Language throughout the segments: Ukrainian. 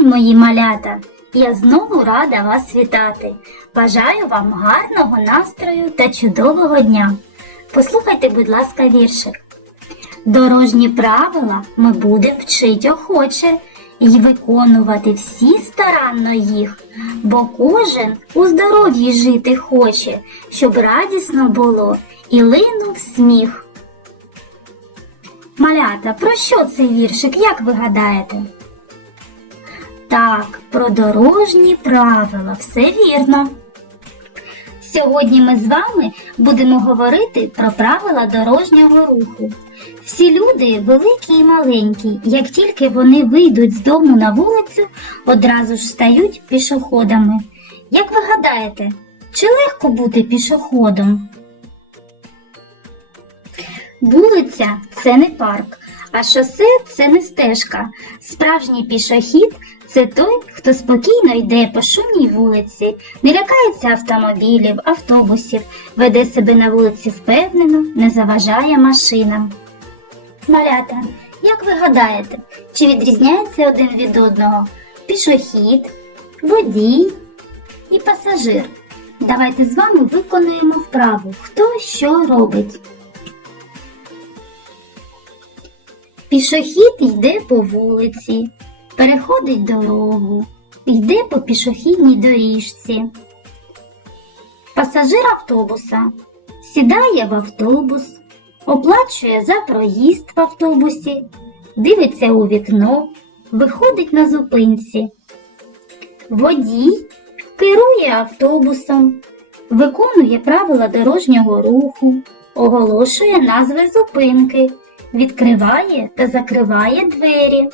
мої малята! Я знову рада вас вітати. Бажаю вам гарного настрою та чудового дня. Послухайте, будь ласка, віршик. Дорожні правила ми будемо вчить охоче і виконувати всі старанно їх, бо кожен у здоров'ї жити хоче, щоб радісно було і линув сміх. Малята, про що цей віршик, як ви гадаєте? Так, про дорожні правила, все вірно. Сьогодні ми з вами будемо говорити про правила дорожнього руху. Всі люди, великі і маленькі, як тільки вони вийдуть з дому на вулицю, одразу ж стають пішоходами. Як ви гадаєте, чи легко бути пішоходом? Вулиця це не парк, а шосе це не стежка. Справжній пішохід це той, хто спокійно йде по шумній вулиці, не лякається автомобілів, автобусів, веде себе на вулиці впевнено, не заважає машинам. Малята, як ви гадаєте, чи відрізняється один від одного пішохід, водій і пасажир? Давайте з вами виконуємо вправу, хто що робить. Пішохід йде по вулиці, переходить дорогу, йде по пішохідній доріжці. Пасажир автобуса сідає в автобус, оплачує за проїзд в автобусі, дивиться у вікно, виходить на зупинці. Водій керує автобусом, виконує правила дорожнього руху, оголошує назви зупинки, відкриває та закриває двері.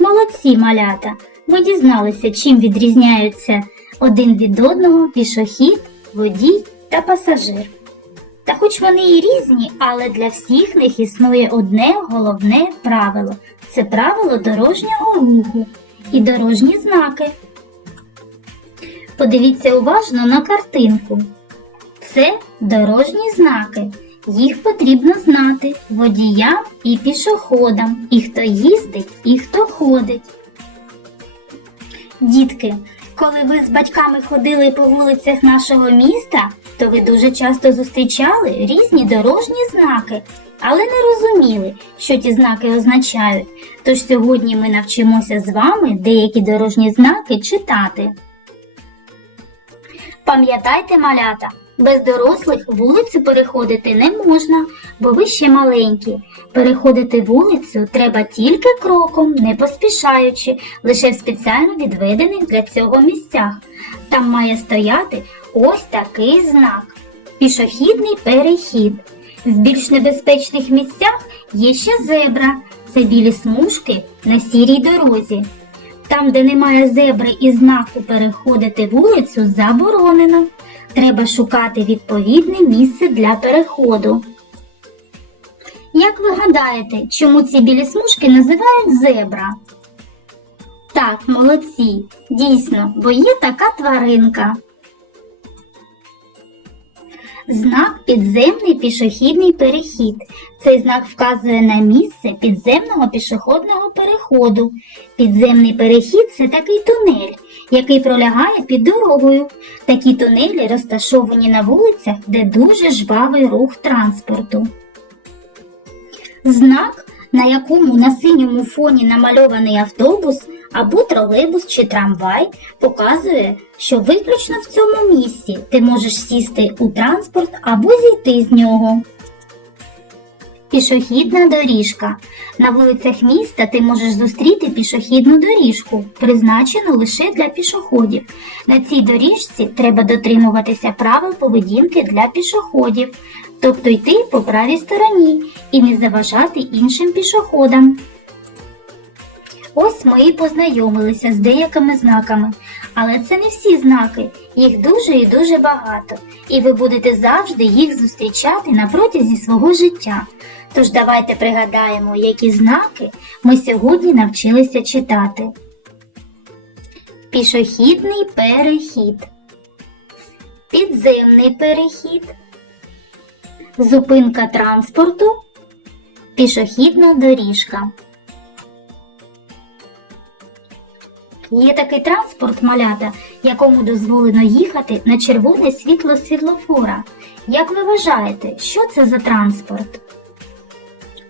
Молодці малята! Ми дізналися, чим відрізняються один від одного пішохід, водій та пасажир. Та хоч вони і різні, але для всіх них існує одне головне правило це правило дорожнього руху і дорожні знаки. Подивіться уважно на картинку. Це дорожні знаки. Їх потрібно знати водіям і пішоходам, і хто їздить, і хто ходить. Дітки, коли ви з батьками ходили по вулицях нашого міста, то ви дуже часто зустрічали різні дорожні знаки, але не розуміли, що ті знаки означають. Тож сьогодні ми навчимося з вами деякі дорожні знаки читати. Пам'ятайте, малята, без дорослих вулицю переходити не можна, бо ви ще маленькі. Переходити вулицю треба тільки кроком, не поспішаючи, лише в спеціально відведених для цього місцях. Там має стояти ось такий знак пішохідний перехід. В більш небезпечних місцях є ще зебра це білі смужки на сірій дорозі. Там, де немає зебри і знаку переходити вулицю, заборонено. Треба шукати відповідне місце для переходу. Як ви гадаєте, чому ці білі смужки називають зебра? Так, молодці, дійсно, бо є така тваринка. Знак підземний пішохідний перехід. Цей знак вказує на місце підземного пішохідного переходу. Підземний перехід це такий тунель, який пролягає під дорогою. Такі тунелі розташовані на вулицях, де дуже жвавий рух транспорту. Знак, на якому на синьому фоні намальований автобус або тролейбус чи трамвай, показує, що виключно в цьому місці ти можеш сісти у транспорт або зійти з нього. Пішохідна доріжка. На вулицях міста ти можеш зустріти пішохідну доріжку, призначену лише для пішоходів. На цій доріжці треба дотримуватися правил поведінки для пішоходів, тобто йти по правій стороні і не заважати іншим пішоходам. Ось ми і познайомилися з деякими знаками, але це не всі знаки, їх дуже і дуже багато, і ви будете завжди їх зустрічати на протязі свого життя. Тож давайте пригадаємо, які знаки ми сьогодні навчилися читати. Пішохідний перехід, підземний перехід, зупинка транспорту, пішохідна доріжка. Є такий транспорт малята, якому дозволено їхати на червоне світло світлофора. Як ви вважаєте, що це за транспорт?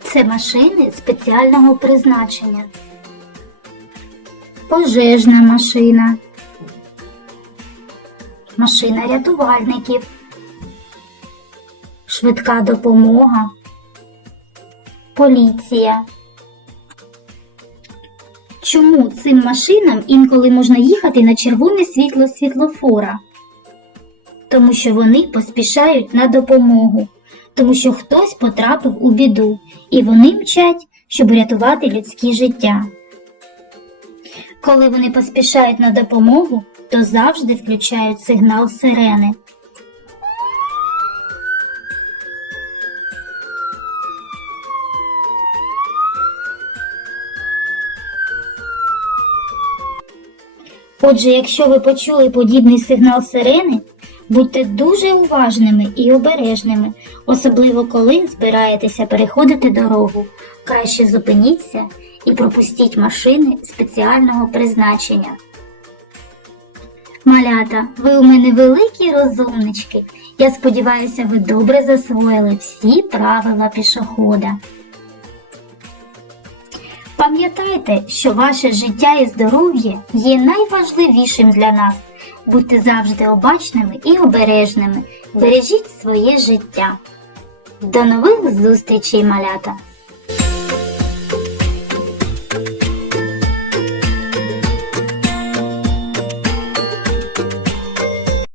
Це машини спеціального призначення. Пожежна машина. Машина рятувальників. Швидка допомога. Поліція. Чому цим машинам інколи можна їхати на червоне світло світлофора? Тому що вони поспішають на допомогу, тому що хтось потрапив у біду, і вони мчать, щоб рятувати людське життя. Коли вони поспішають на допомогу, то завжди включають сигнал сирени. Отже, якщо ви почули подібний сигнал сирени, будьте дуже уважними і обережними, особливо коли збираєтеся переходити дорогу. Краще зупиніться і пропустіть машини спеціального призначення. Малята, ви у мене великі розумнички. Я сподіваюся, ви добре засвоїли всі правила пішохода. Пам'ятайте, що ваше життя і здоров'я є найважливішим для нас. Будьте завжди обачними і обережними. Бережіть своє життя. До нових зустрічей, малята!